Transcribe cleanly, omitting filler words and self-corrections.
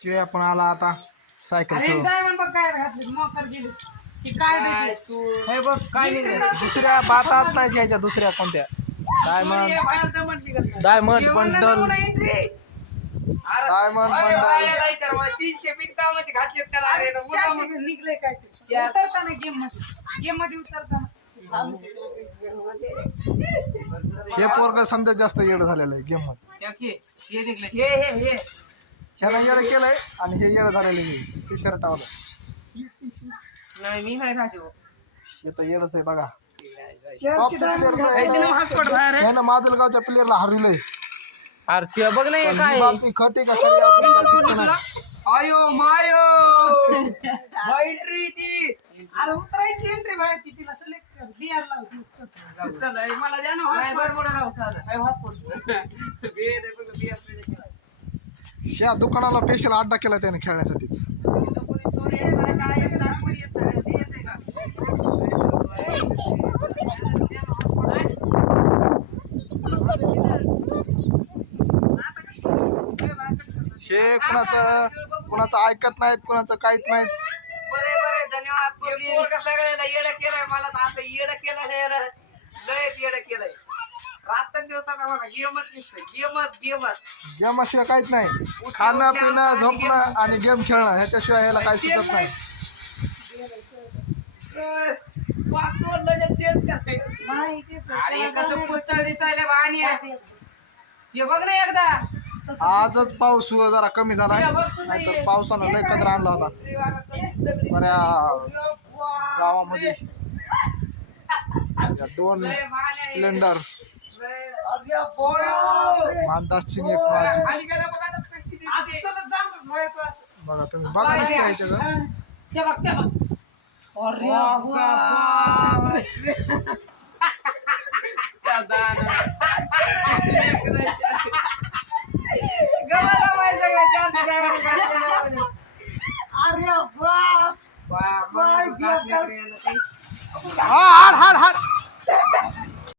ते आपण आला आता सायकल अरे खेळून. डायमंड बघ काय घातली मोकर गेली की काय तू हे बघ काय नाही दुसऱ्या बातात नाही घ्यायच्या दुसऱ्या कोणत्या diamond diamond bundle diamond bundle 300 बिनकामाचे घातले त्याला. अरे निघले काय उतरताना गेम मध्ये उतरताना हे पोरग समजा जास्त येड झालेलं आहे गेम मध्ये. हे निघले हे ह्याला येड केलंय आणि हे येड झालेलं आहे टी शर्ट आवलं. नाही मी नाही राहते हे तर येडच आहे बघा. अरे ह्यानं माजलगावच्या प्लेअरला हरवलंय. ते बघ नाही पण काय ही बातमी खरी का खरी अजून काय fix नाही. आयो मायो एंट्री ती. अरे उतरायची एंट्री बाहेर ती तिला सिलेक्ट कर बिआर लावती चल मला द्या ना ड्रायव्हर मोडा राहू साधा काय हॉटस्पॉट बे दे बघ बी असले केला. ह्या दुकानाला स्पेशल अड्डा केला त्याने खेळण्यासाठीच. हे कुणाचं ऐकत नाहीत कुणाचं काहीच नाहीत. बरे बरे धन्यवाद. सगळ्याला येडं केलंय मला तर आता येडं केलं लयच येडं केलंय. रात्रंदिवसाला मला गेमच दिसतंय गेमच गेमशिवाय काहीच नाही. खाणं पिणं झोपणं आणि गेम खेळणं ह्याच्याशिवाय ह्याला काही सुचत नाही. अरे कसं पुचळी चालल्या बाणी हे बघ ना एकदा. आजच पाऊस जरा कमी झाला नाहीतर पावसानं लय कचरा आणला होता साऱ्या गावामध्ये. या 2 स्प्लेंडर मानदासची एक माझी बघा तुम्ही बघा नसते याच्या ते बघ ते बघ. अरे हा